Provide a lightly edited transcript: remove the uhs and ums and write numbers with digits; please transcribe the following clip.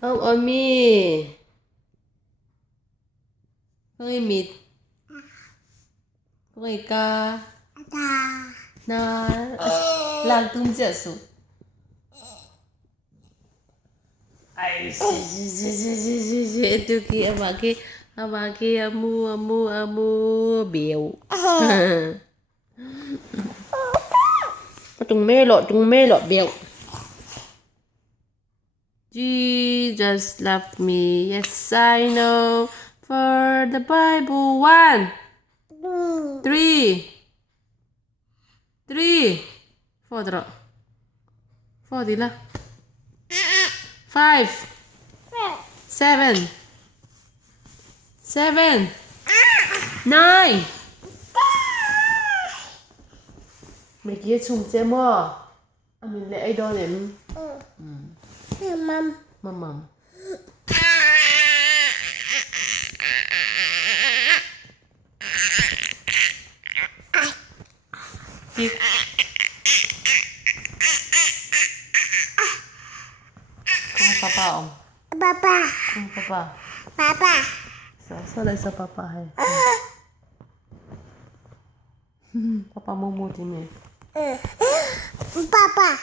Awmawmi. Con mịt. Con ca. Na. Lang tung chết sụt. Ai itu ki amaki amu biểu. Tung mê lọ biểu. Jesus loved me, yes I know. For the Bible, 1, 3, 4 들어. 4 đi là 5, 7, 9. Mấy kia chung chế mò. Mình lại đo đến. Mầm. Tiếp. Papa không? Papa. Sao lại sao papa hay? Papa mua thì mẹ. Papa.